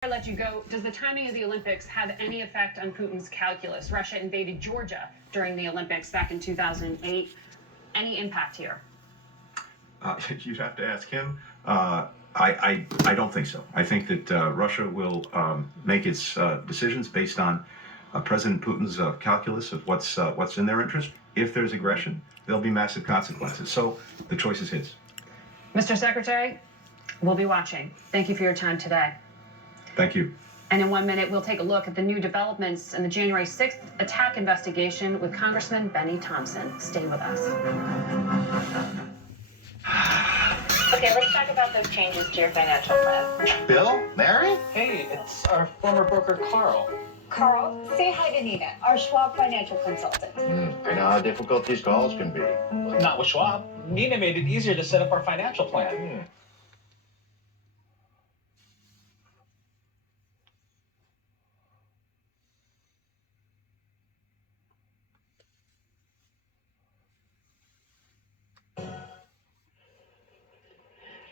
I let you go, does the timing of the Olympics have any effect on Putin's calculus? Russia invaded Georgia during the Olympics back in 2008. Any impact here? You'd have to ask him. I don't think so. I think that Russia will make its decisions based on President Putin's calculus of what's in their interest. If there's aggression, there'll be massive consequences. So the choice is his. Mr. Secretary, we'll be watching. Thank you for your time today. Thank you. And in 1 minute, we'll take a look at the new developments in the January 6th attack investigation with Congressman Benny Thompson. Stay with us. Okay, let's talk about those changes to your financial plan. Bill? Mary? Hey, it's our former broker, Carl. Carl, say hi to Nina, our Schwab financial consultant. I know how difficult these calls can be. Not with Schwab. Nina made it easier to set up our financial plan.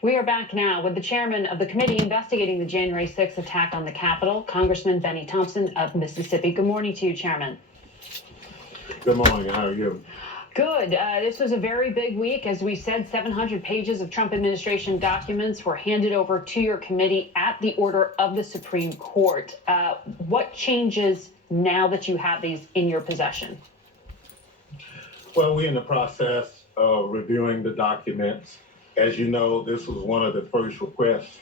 We are back now with the chairman of the committee investigating the January 6th attack on the Capitol, Congressman Benny Thompson of Mississippi. Good morning to you, Chairman. Good morning. How are you? Good. This was a very big week. As we said, 700 pages of Trump administration documents were handed over to your committee at the order of the Supreme Court. What changes now that you have these in your possession? Well, we're in the process of reviewing the documents. As you know, this was one of the first requests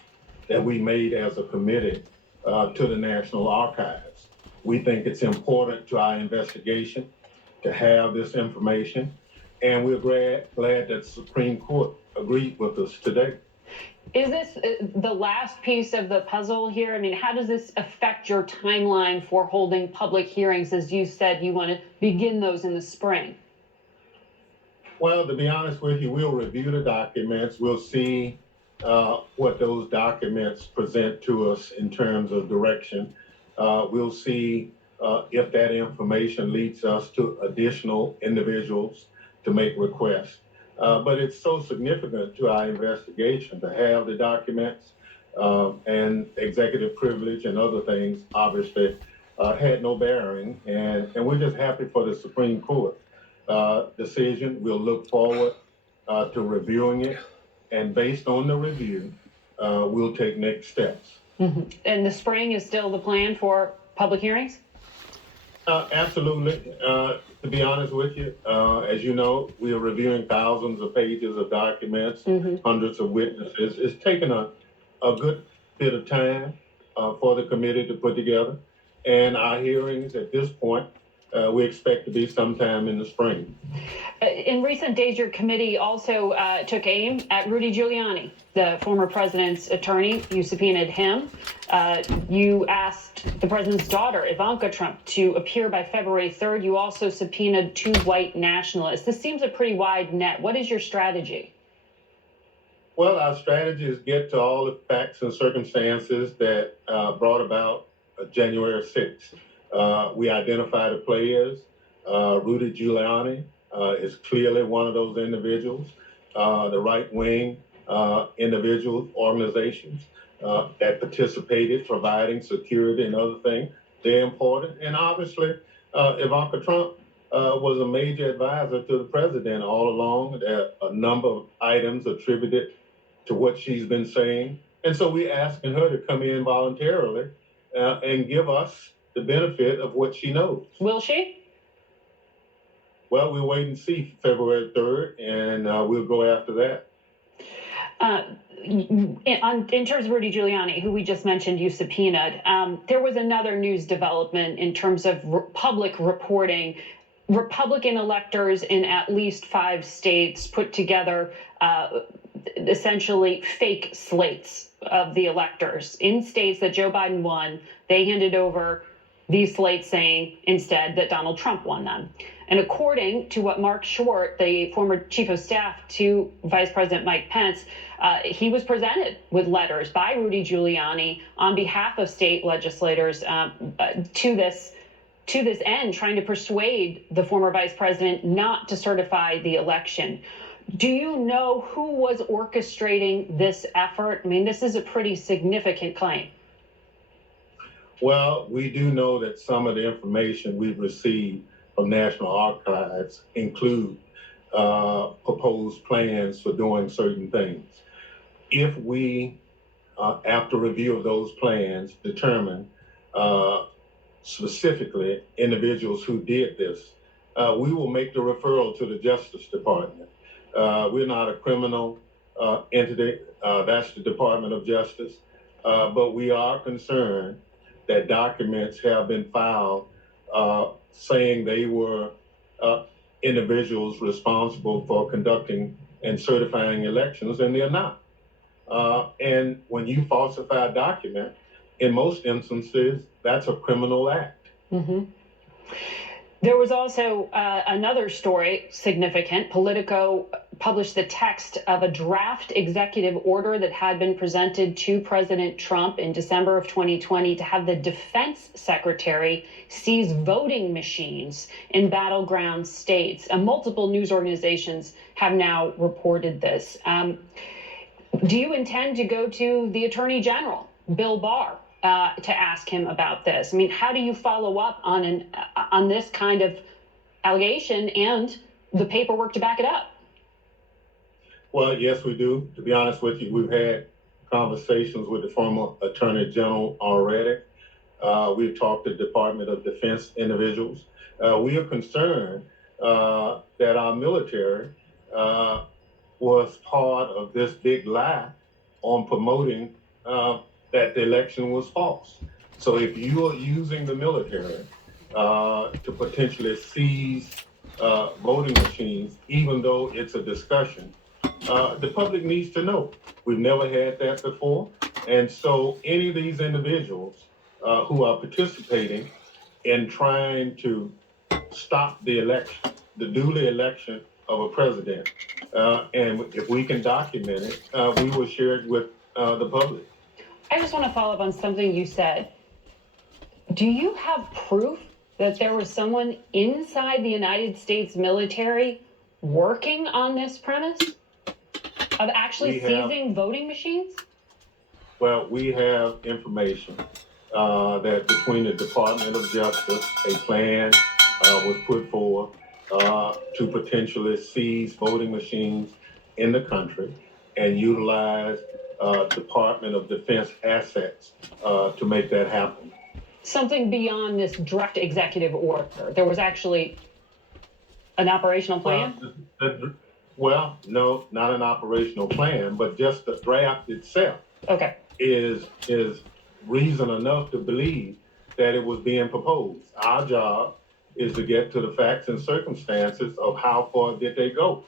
that we made as a committee to the National Archives. We think it's important to our investigation to have this information, and we're glad that the Supreme Court agreed with us today. Is this the last piece of the puzzle here? I mean, how does this affect your timeline for holding public hearings? As you said, you want to begin those in the spring. Well, to be honest with you, we'll review the documents. We'll see what those documents present to us in terms of direction. We'll see if that information leads us to additional individuals to make requests. But it's so significant to our investigation to have the documents, and executive privilege and other things obviously had no bearing. And we're just happy for the Supreme Court decision. We'll look forward to reviewing it, and based on the review, we'll take next steps. Mm-hmm. And the spring is still the plan for public hearings? Absolutely. To be honest with you, as you know, we are reviewing thousands of pages of documents, hundreds of witnesses. It's taken a good bit of time for the committee to put together, and our hearings at this point we expect to be sometime in the spring. In recent days, your committee also took aim at Rudy Giuliani, the former president's attorney. You subpoenaed him. You asked the president's daughter, Ivanka Trump, to appear by February 3rd. You also subpoenaed 2 white nationalists. This seems a pretty wide net. What is your strategy? Well, our strategy is get to all the facts and circumstances that brought about January 6th. We identify the players. Rudy Giuliani is clearly one of those individuals. The right-wing individuals, organizations that participated, providing security and other things, they're important. And obviously, Ivanka Trump was a major advisor to the president all along. There are a number of items attributed to what she's been saying. And so we're asking her to come in voluntarily and give us the benefit of what she knows. Will she? Well, we'll wait and see February 3rd, and we'll go after that. In terms of Rudy Giuliani, who we just mentioned you subpoenaed, there was another news development in terms of public reporting. Republican electors in at least 5 states put together essentially fake slates of the electors. In states that Joe Biden won, they handed over these slates saying instead that Donald Trump won them. And according to what Mark Short, the former chief of staff to Vice President Mike Pence, he was presented with letters by Rudy Giuliani on behalf of state legislators to this end, trying to persuade the former vice president not to certify the election. Do you know who was orchestrating this effort? I mean, this is a pretty significant claim. Well, we do know that some of the information we've received from National Archives include proposed plans for doing certain things. If we, after review of those plans, determine specifically individuals who did this, we will make the referral to the Justice Department. We're not a criminal entity, that's the Department of Justice, but we are concerned that documents have been filed saying they were individuals responsible for conducting and certifying elections, and they're not. And when you falsify a document, in most instances, that's a criminal act. Mm-hmm. There was also another story, significant. Politico published the text of a draft executive order that had been presented to President Trump in December of 2020 to have the defense secretary seize voting machines in battleground states. Multiple news organizations have now reported this. Do you intend to go to the Attorney General, Bill Barr, to ask him about this? I mean, how do you follow up on this kind of allegation and the paperwork to back it up? Well, yes, we do. To be honest with you, we've had conversations with the former Attorney General already. We've talked to Department of Defense individuals. We are concerned that our military was part of this big lie on promoting that the election was false. So if you are using the military to potentially seize voting machines, even though it's a discussion, the public needs to know. We've never had that before. And so any of these individuals who are participating in trying to stop the election, the duly election of a president, and if we can document it, we will share it with the public. I just want to follow up on something you said. Do you have proof that there was someone inside the United States military working on this premise of actually seizing voting machines? Well, we have information that between the Department of Justice, a plan was put forth to potentially seize voting machines in the country and utilize Department of Defense assets to make that happen. Something beyond this direct executive order. There was actually an operational plan? Well, no, not an operational plan, but just the draft itself is reason enough to believe that it was being proposed. Our job is to get to the facts and circumstances of how far did they go.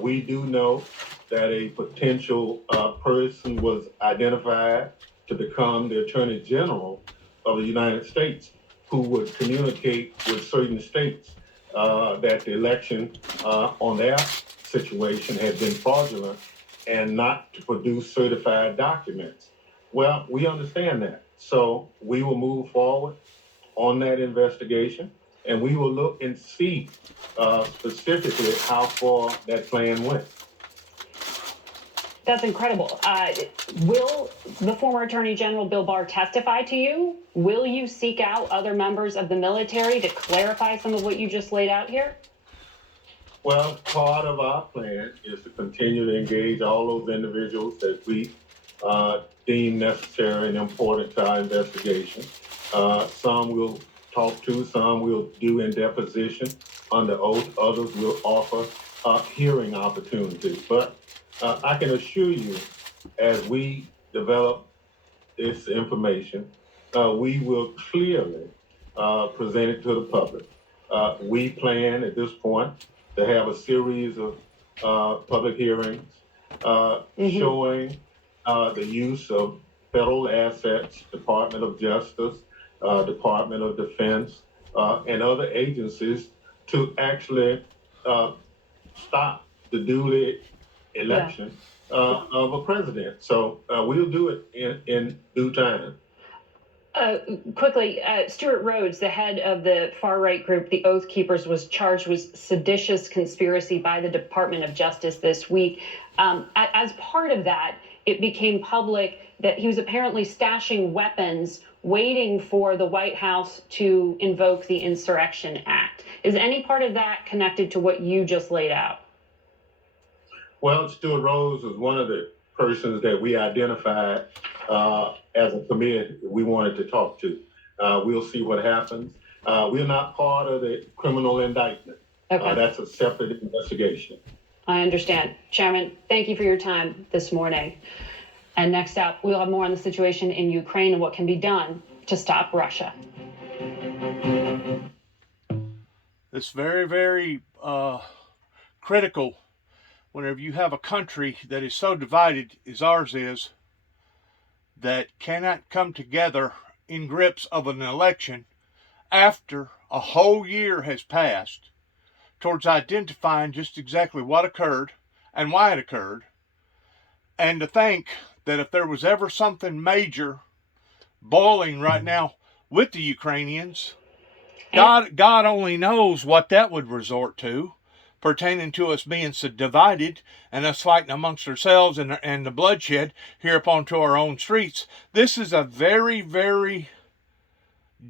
We do know that a potential person was identified to become the Attorney General of the United States, who would communicate with certain states that the election on their situation had been fraudulent and not to produce certified documents. Well, we understand that. So we will move forward on that investigation, and we will look and see specifically how far that plan went. That's incredible. Will the former Attorney General Bill Barr testify to you? Will you seek out other members of the military to clarify some of what you just laid out here? Well, part of our plan is to continue to engage all those individuals that we deem necessary and important to our investigation. Some we'll talk to, some we'll do in deposition under oath, others will offer hearing opportunities. But I can assure you, as we develop this information, we will clearly present it to the public. We plan at this point to have a series of public hearings showing the use of federal assets, Department of Justice, Department of Defense, and other agencies to actually stop the duly election of a president. So we'll do it in due time. Quickly, Stuart Rhodes, the head of the far-right group, the Oath Keepers, was charged with seditious conspiracy by the Department of Justice this week. As part of that, it became public that he was apparently stashing weapons, waiting for the White House to invoke the Insurrection Act. Is any part of that connected to what you just laid out? Well, Stuart Rose was one of the persons that we identified as a committee we wanted to talk to. We'll see what happens. We're not part of the criminal indictment. Okay. That's a separate investigation. I understand. Chairman, thank you for your time this morning. And next up, we'll have more on the situation in Ukraine and what can be done to stop Russia. It's very, very critical whenever you have a country that is so divided as ours is, that cannot come together in grips of an election after a whole year has passed towards identifying just exactly what occurred and why it occurred. And to think that if there was ever something major boiling right now with the Ukrainians, God only knows what that would resort to, pertaining to us being so divided and us fighting amongst ourselves and the bloodshed here upon to our own streets. This is a very, very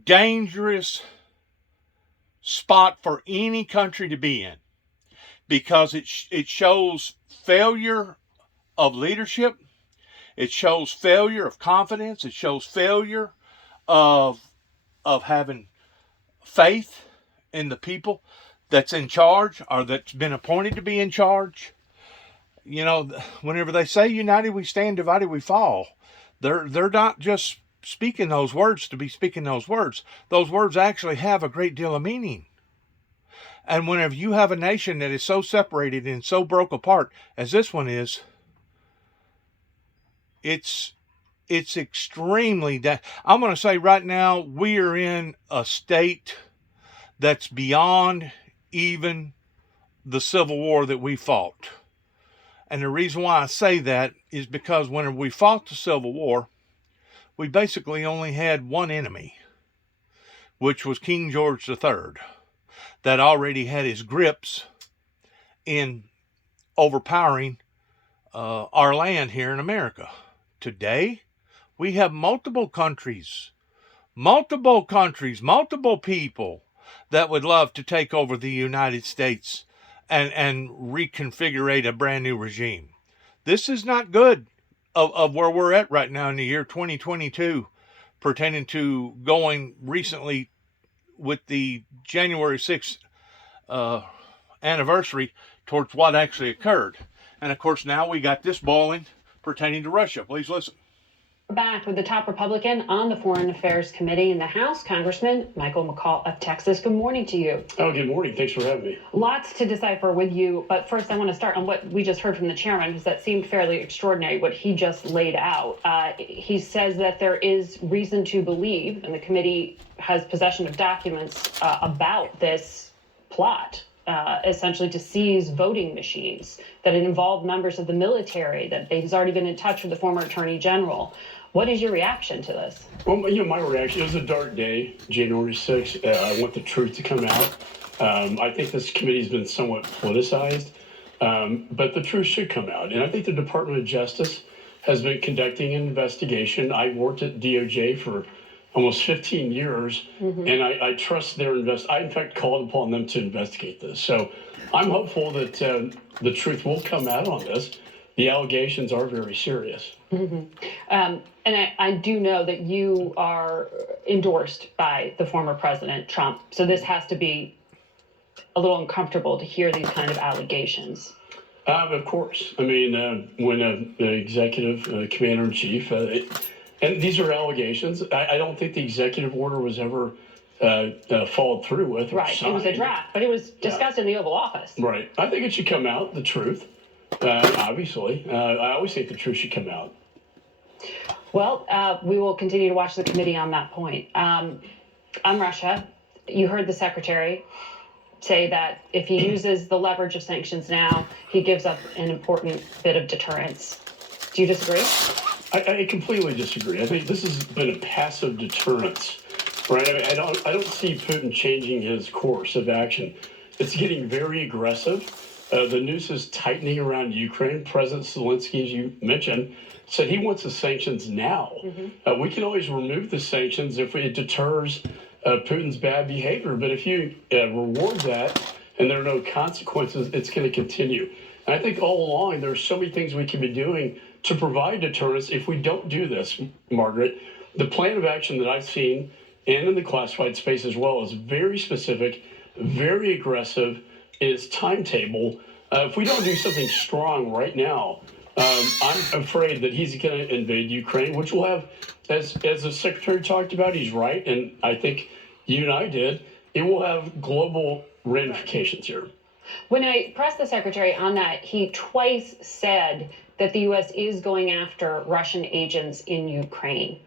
dangerous spot for any country to be in, because it shows failure of leadership, it shows failure of confidence, it shows failure of having faith in the people that's in charge or that's been appointed to be in charge. You know, whenever they say united we stand, divided we fall, they're not just speaking those words to be speaking those words. Those words actually have a great deal of meaning. And whenever you have a nation that is so separated and so broke apart as this one is, it's extremely I'm going to say right now, we are in a state that's beyond even the Civil War that we fought. And the reason why I say that is because when we fought the Civil War, we basically only had one enemy, which was King George III, that already had his grips in overpowering our land here in America. Today, we have multiple countries, multiple people that would love to take over the United States and reconfigure a brand new regime. This is not good of where we're at right now in the year 2022, pertaining to going recently with the January 6th anniversary towards what actually occurred. And of course, now we got this boiling pertaining to Russia. Please listen. We're back with the top Republican on the Foreign Affairs Committee in the House, Congressman Michael McCaul of Texas. Good morning to you. Oh, good morning. Thanks for having me. Lots to decipher with you, but first I want to start on what we just heard from the chairman, because that seemed fairly extraordinary, what he just laid out. He says that there is reason to believe, and the committee has possession of documents about this plot, essentially to seize voting machines, that it involved members of the military, that he's already been in touch with the former attorney general. What is your reaction to this? Well, my reaction, it was a dark day, January 6th. I want the truth to come out. I think this committee has been somewhat politicized, but the truth should come out. And I think the Department of Justice has been conducting an investigation. I worked at DOJ for almost 15 years, and I trust their I, in fact, called upon them to investigate this. So I'm hopeful that the truth will come out on this. The allegations are very serious. And I do know that you are endorsed by the former President Trump, so this has to be a little uncomfortable to hear these kind of allegations. Of course. I mean, when an executive commander-in-chief, and these are allegations, I don't think the executive order was ever followed through with. Right, it was a draft, but it was discussed in the Oval Office. Right. I think it should come out, the truth, obviously. I always think the truth should come out. Well, we will continue to watch the committee on that point. On Russia, you heard the secretary say that if he uses the leverage of sanctions now, he gives up an important bit of deterrence. Do you disagree? I completely disagree. I think this has been a passive deterrence, right? I mean, I don't see Putin changing his course of action. It's getting very aggressive. The noose is tightening around Ukraine. President Zelensky, as you mentioned, said he wants the sanctions now. We can always remove the sanctions if it deters Putin's bad behavior. But if you reward that and there are no consequences, it's going to continue. And I think all along, there's so many things we can be doing to provide deterrence if we don't do this, Margaret. The plan of action that I've seen, and in the classified space as well, is very specific, very aggressive, is timetable. If we don't do something strong right now, I'm afraid that he's going to invade Ukraine, which will have, as the secretary talked about, he's right, and I think you and I did, it will have global ramifications here. When I pressed the secretary on that, he twice said that the U.S. is going after Russian agents in Ukraine.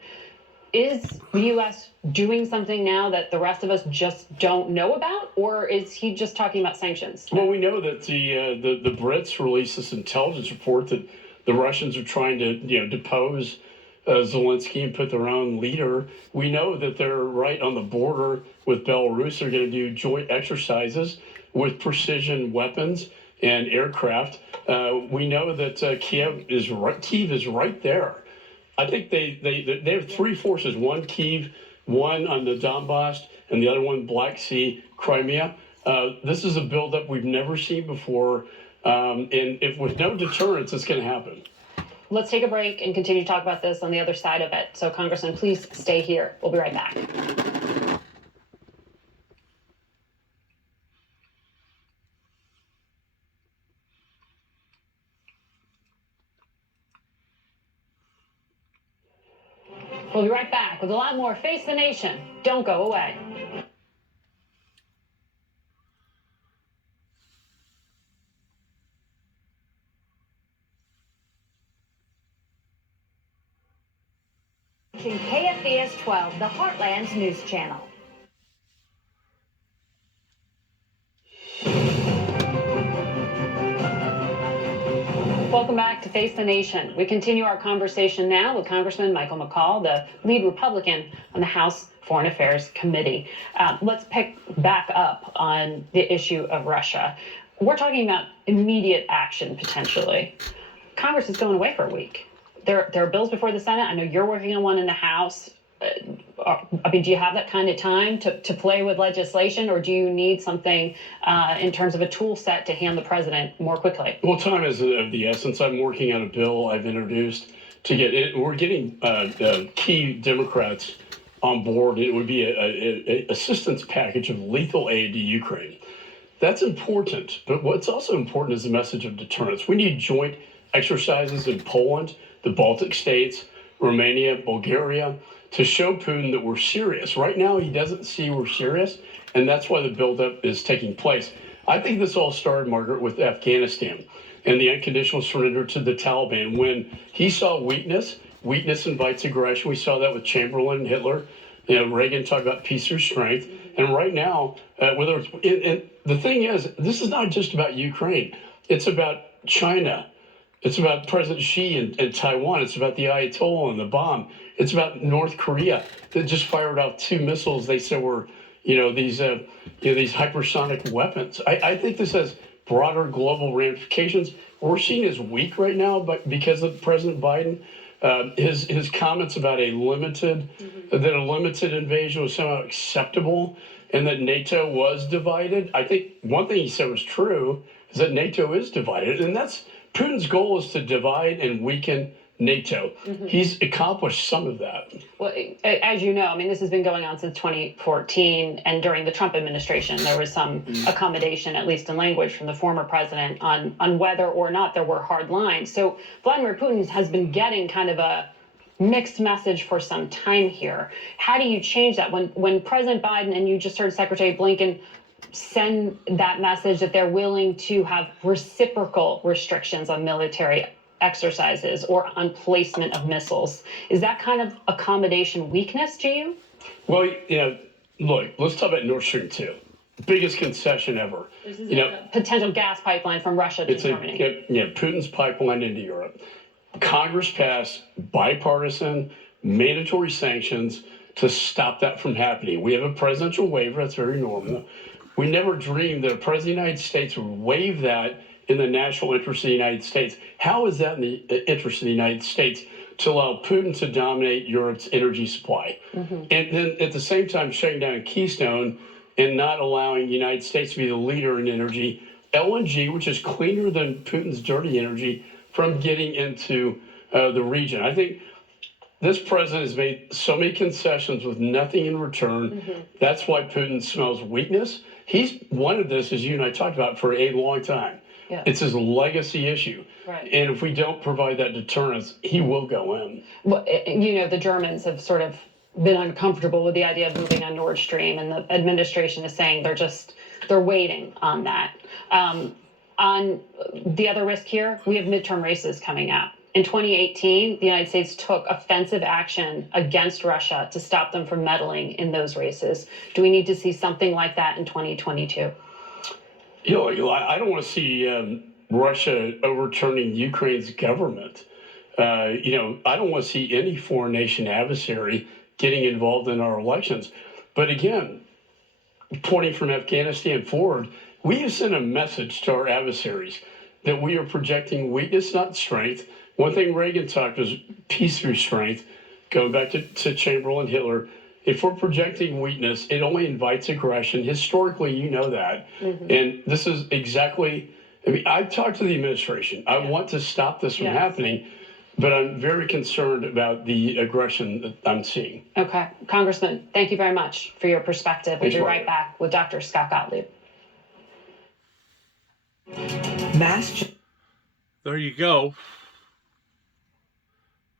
Is the U.S. doing something now that the rest of us just don't know about, or is he just talking about sanctions? Well, we know that the Brits released this intelligence report that the Russians are trying to depose Zelensky and put their own leader. We know that they're right on the border with Belarus. They're going to do joint exercises with precision weapons and aircraft. We know that Kiev is right there. I think they have three forces: one Kyiv, one on the Donbass, and the other one Black Sea, Crimea. This is a buildup we've never seen before, and if with no deterrence, it's going to happen. Let's take a break and continue to talk about this on the other side of it. So, Congressman, please stay here. We'll be right back. We'll be right back with a lot more Face the Nation. Don't go away. KFVS 12, the Heartland's news channel. Welcome back to Face the Nation. We continue our conversation now with Congressman Michael McCaul, the lead Republican on the House Foreign Affairs Committee. Let's pick back up on the issue of Russia. We're talking about immediate action, potentially. Congress is going away for a week. There are bills before the Senate. I know you're working on one in the House. I mean, do you have that kind of time to play with legislation, or do you need something in terms of a tool set to hand the president more quickly? Well, time is of the essence. I'm working on a bill I've introduced to get it. We're getting key Democrats on board. It would be an assistance package of lethal aid to Ukraine. That's important. But what's also important is the message of deterrence. We need joint exercises in Poland, the Baltic states, Romania, Bulgaria, to show Putin that we're serious. Right now, he doesn't see we're serious, and that's why the buildup is taking place. I think this all started, Margaret, with Afghanistan and the unconditional surrender to the Taliban. When he saw weakness invites aggression. We saw that with Chamberlain and Hitler. Reagan talked about peace through strength. And right now, whether it's, the thing is, this is not just about Ukraine. It's about China. It's about President Xi and Taiwan. It's about the Ayatollah and the bomb. It's about North Korea that just fired off 2 missiles they said were, these hypersonic weapons. I think this has broader global ramifications. We're seen as weak right now, but because of President Biden, his comments about that a limited invasion was somehow acceptable, and that NATO was divided. I think one thing he said was true is that NATO is divided, and that's Putin's goal is to divide and weaken NATO. He's accomplished some of that. Well, as you know, I mean, this has been going on since 2014, and during the Trump administration, there was some accommodation, at least in language, from the former president on whether or not there were hard lines. So Vladimir Putin has been getting kind of a mixed message for some time here. How do you change that? When President Biden, and you just heard Secretary Blinken send that message that they're willing to have reciprocal restrictions on military exercises or on placement of missiles, is that kind of accommodation weakness to you? Well, look, let's talk about Nord Stream 2. Biggest concession ever. This is a potential gas pipeline from Russia to Germany. Putin's pipeline into Europe. Congress passed bipartisan mandatory sanctions to stop that from happening. We have a presidential waiver. That's very normal. We never dreamed that a president of the United States would waive that in the national interest of the United States. How is that in the interest of the United States to allow Putin to dominate Europe's energy supply? And then at the same time shutting down Keystone and not allowing the United States to be the leader in energy, LNG, which is cleaner than Putin's dirty energy, from getting into the region. I think this president has made so many concessions with nothing in return. That's why Putin smells weakness. He's wanted this, as you and I talked about, for a long time. Yeah. It's his legacy issue. Right. And if we don't provide that deterrence, he will go in. Well, the Germans have sort of been uncomfortable with the idea of moving on Nord Stream, and the administration is saying they're waiting on that. On the other risk here, we have midterm races coming up. In 2018, the United States took offensive action against Russia to stop them from meddling in those races. Do we need to see something like that in 2022? I don't want to see Russia overturning Ukraine's government. I don't want to see any foreign nation adversary getting involved in our elections. But again, pointing from Afghanistan forward, we have sent a message to our adversaries that we are projecting weakness, not strength. One thing Reagan talked was peace through strength, going back to Chamberlain, Hitler. If we're projecting weakness, it only invites aggression. Historically, you know that. And this is exactly, I've talked to the administration. I want to stop this from happening, but I'm very concerned about the aggression that I'm seeing. Okay. Congressman, thank you very much for your perspective. We'll Thanks, be Margaret. right back with Dr. Scott Gottlieb. There you go.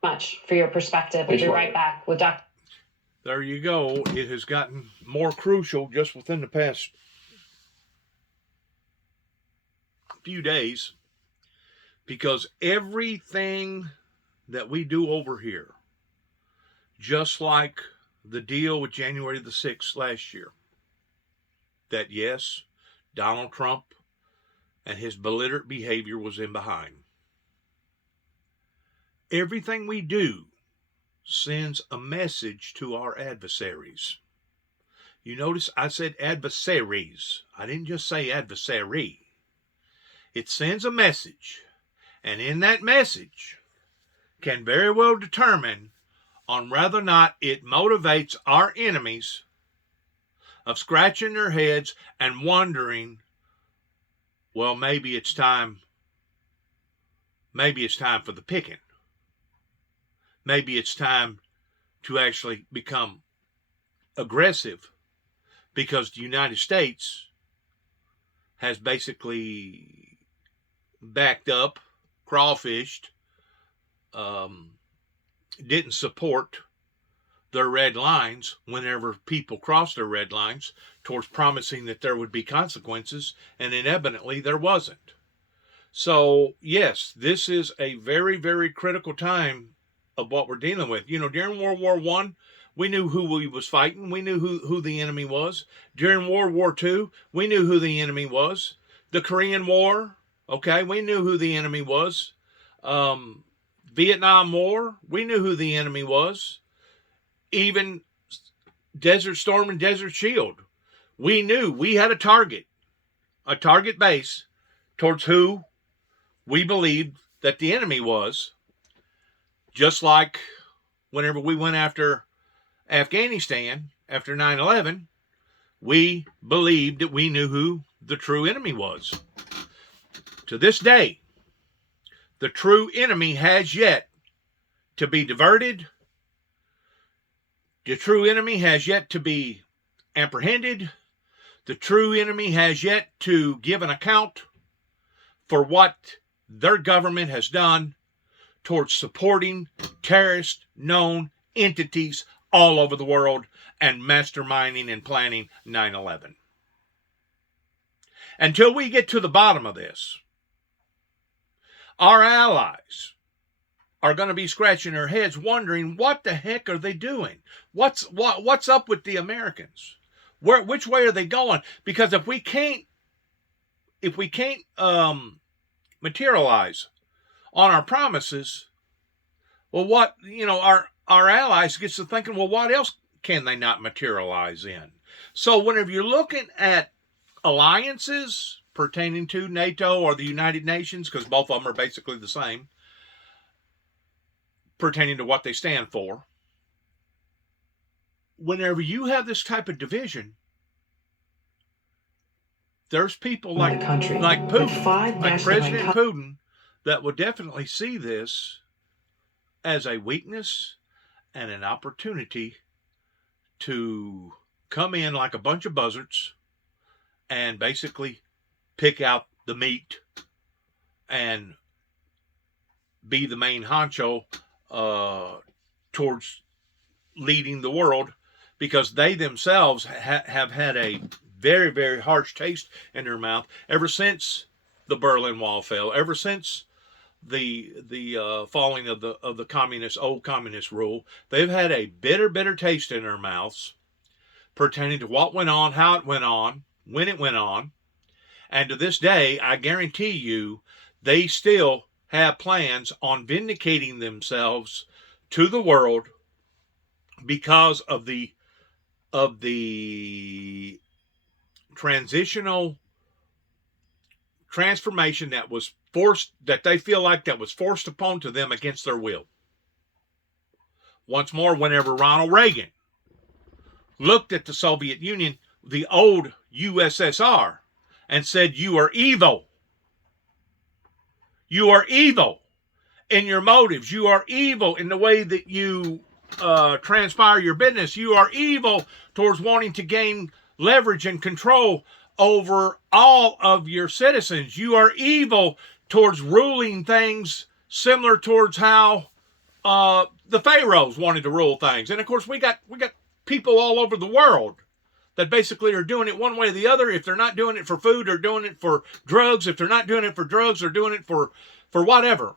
Much for your perspective. We'll Thanks, be right Margaret. back with Dr. There you go. It has gotten more crucial just within the past few days, because everything that we do over here, just like the deal with January the 6th last year, that yes, Donald Trump and his belligerent behavior was in behind. Everything we do sends a message to our adversaries. You notice I said adversaries. I didn't just say adversary. It sends a message, and in that message can very well determine on whether or not it motivates our enemies of scratching their heads and wondering, well, maybe it's time for the picking. Maybe it's time to actually become aggressive, because the United States has basically backed up, crawfished, didn't support their red lines whenever people crossed their red lines towards promising that there would be consequences, and inevitably there wasn't. So, yes, this is a very, very critical time of what we're dealing with. During World War I, we knew who we was fighting. We knew who the enemy was. During World War II, we knew who the enemy was. The Korean War, okay, we knew who the enemy was. Vietnam War, we knew who the enemy was. Even Desert Storm and Desert Shield, we knew we had a target base towards who we believed that the enemy was. Just like whenever we went after Afghanistan after 9/11, we believed that we knew who the true enemy was. To this day, the true enemy has yet to be diverted. The true enemy has yet to be apprehended. The true enemy has yet to give an account for what their government has done towards supporting terrorist known entities all over the world and masterminding and planning 9/11. Until we get to the bottom of this, our allies are going to be scratching their heads wondering, what the heck are they doing? What's up with the Americans? Which way are they going? Because if we can't materialize on our promises, well, our allies gets to thinking, well, what else can they not materialize in? So whenever you're looking at alliances, pertaining to NATO or the United Nations, because both of them are basically the same, pertaining to what they stand for. Whenever you have this type of division, there's people like Putin, like President Putin, that would definitely see this as a weakness and an opportunity to come in like a bunch of buzzards and basically pick out the meat and be the main honcho towards leading the world, because they themselves have had a very, very harsh taste in their mouth ever since the Berlin Wall fell, ever since the falling of the old communist rule. They've had a bitter taste in their mouths pertaining to what went on, how it went on, when it went on. And to this day, I guarantee you, they still have plans on vindicating themselves to the world because of the transformation that was forced, that they feel like that was forced upon to them against their will. Once more, whenever Ronald Reagan looked at the Soviet Union, the old USSR, and said, "You are evil. You are evil in your motives. You are evil in the way that you transpire your business. You are evil towards wanting to gain leverage and control over all of your citizens. You are evil towards ruling things similar towards how the pharaohs wanted to rule things." And of course, we got people all over the world that basically are doing it one way or the other. If they're not doing it for food, they're doing it for drugs. If they're not doing it for drugs, they're doing it for whatever.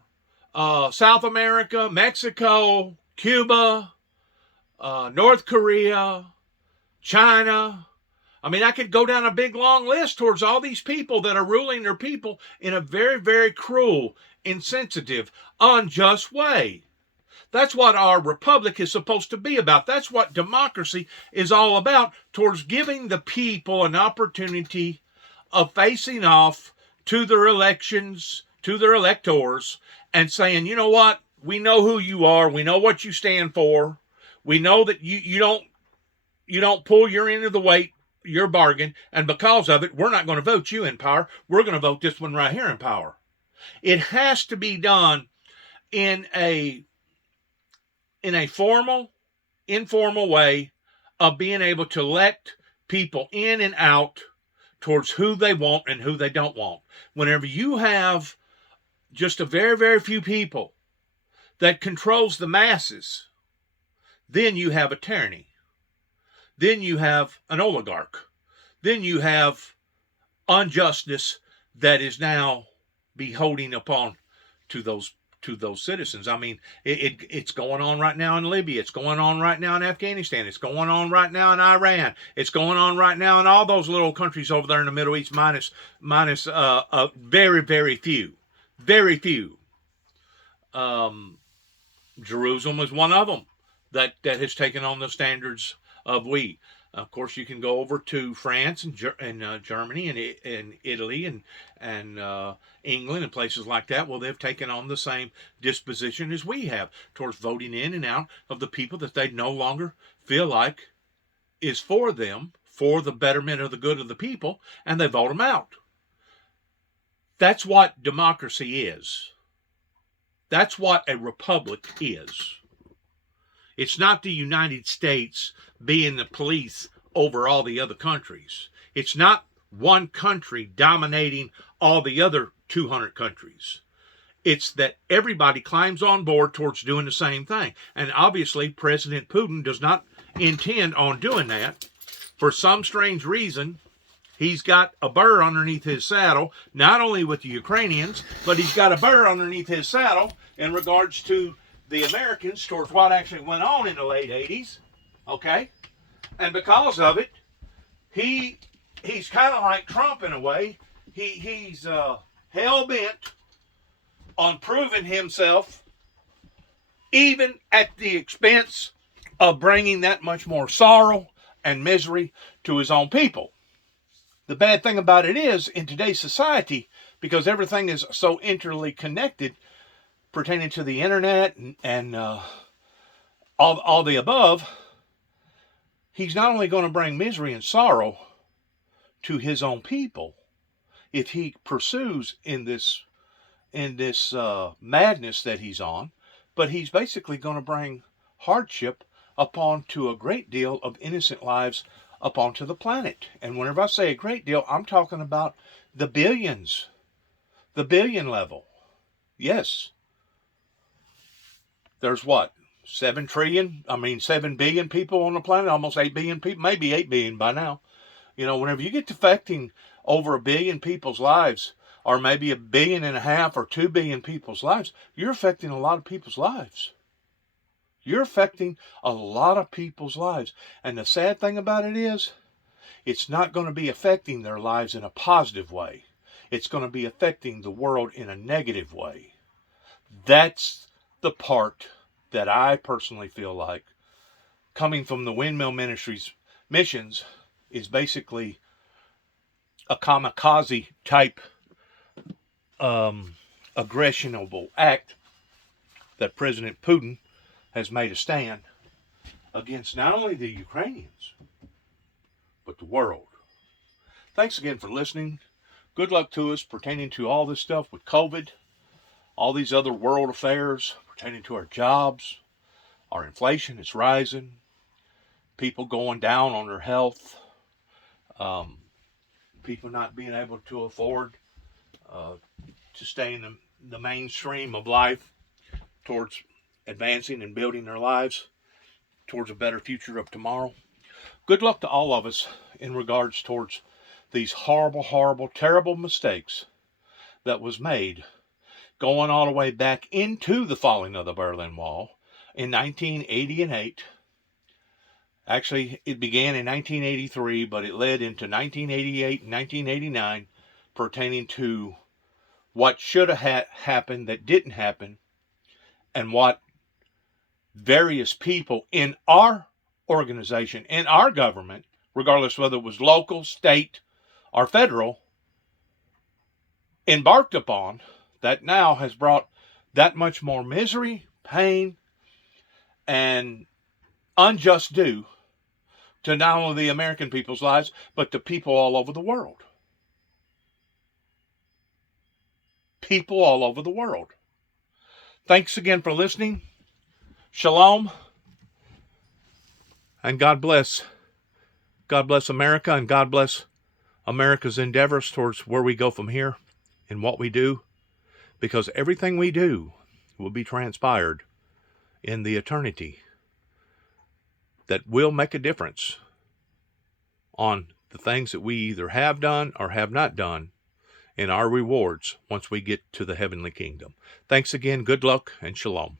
South America, Mexico, Cuba, North Korea, China. I mean, I could go down a big long list towards all these people that are ruling their people in a very, very cruel, insensitive, unjust way. That's what our republic is supposed to be about. That's what democracy is all about, towards giving the people an opportunity of facing off to their elections, to their electors, and saying, you know what, we know who you are, we know what you stand for, we know that you don't pull your end of the weight, your bargain, and because of it, we're not going to vote you in power, we're going to vote this one right here in power. It has to be done in a formal, informal way of being able to elect people in and out towards who they want and who they don't want. Whenever you have just a very, very few people that controls the masses, then you have a tyranny. Then you have an oligarch. Then you have injustice that is now beholding upon to those citizens. I mean, it's going on right now in Libya. It's going on right now in Afghanistan. It's going on right now in Iran. It's going on right now in all those little countries over there in the Middle East, minus very, very few. Very few. Jerusalem is one of them that has taken on the standards of we. Of course, you can go over to France and Germany and Italy and England and places like that. Well, they've taken on the same disposition as we have towards voting in and out of the people that they no longer feel like is for them, for the betterment of the good of the people, and they vote them out. That's what democracy is. That's what a republic is. It's not the United States being the police over all the other countries. It's not one country dominating all the other 200 countries. It's that everybody climbs on board towards doing the same thing. And obviously, President Putin does not intend on doing that. For some strange reason, he's got a burr underneath his saddle, not only with the Ukrainians, but he's got a burr underneath his saddle in regards to the Americans towards what actually went on in the late 80s, okay? And because of it, he's kind of like Trump in a way. He's hell-bent on proving himself, even at the expense of bringing that much more sorrow and misery to his own people. The bad thing about it is, in today's society, because everything is so interconnected, pertaining to the internet and all the above, he's not only going to bring misery and sorrow to his own people if he pursues in this madness that he's on, but he's basically going to bring hardship upon to a great deal of innocent lives up onto the planet. And whenever I say a great deal, I'm talking about the billions, the billion level. Yes. There's what? 7 billion people on the planet, almost 8 billion people, maybe 8 billion by now. You know, whenever you get to affecting over 1 billion people's lives, or maybe 1.5 billion or 2 billion people's lives, you're affecting a lot of people's lives. You're affecting a lot of people's lives. And the sad thing about it is, it's not going to be affecting their lives in a positive way. It's going to be affecting the world in a negative way. That's the part that I personally feel like, coming from the Windmill Ministries missions, is basically a kamikaze type aggressionable act that President Putin has made a stand against not only the Ukrainians, but the world. Thanks again for listening. Good luck to us pertaining to all this stuff with COVID, all these other world affairs pertaining to our jobs, our inflation is rising, people going down on their health, people not being able to afford to stay in the mainstream of life towards advancing and building their lives towards a better future of tomorrow. Good luck to all of us in regards towards these horrible, horrible, terrible mistakes that was made going all the way back into the falling of the Berlin Wall in 1988. Actually, it began in 1983, but it led into 1988 and 1989, pertaining to what should have happened that didn't happen, and what various people in our organization, in our government, regardless whether it was local, state, or federal, embarked upon, that now has brought that much more misery, pain, and unjust due to not only the American people's lives, but to people all over the world. People all over the world. Thanks again for listening. Shalom. And God bless. God bless America, and God bless America's endeavors towards where we go from here and what we do. Because everything we do will be transpired in the eternity that will make a difference on the things that we either have done or have not done in our rewards once we get to the heavenly kingdom. Thanks again. Good luck and shalom.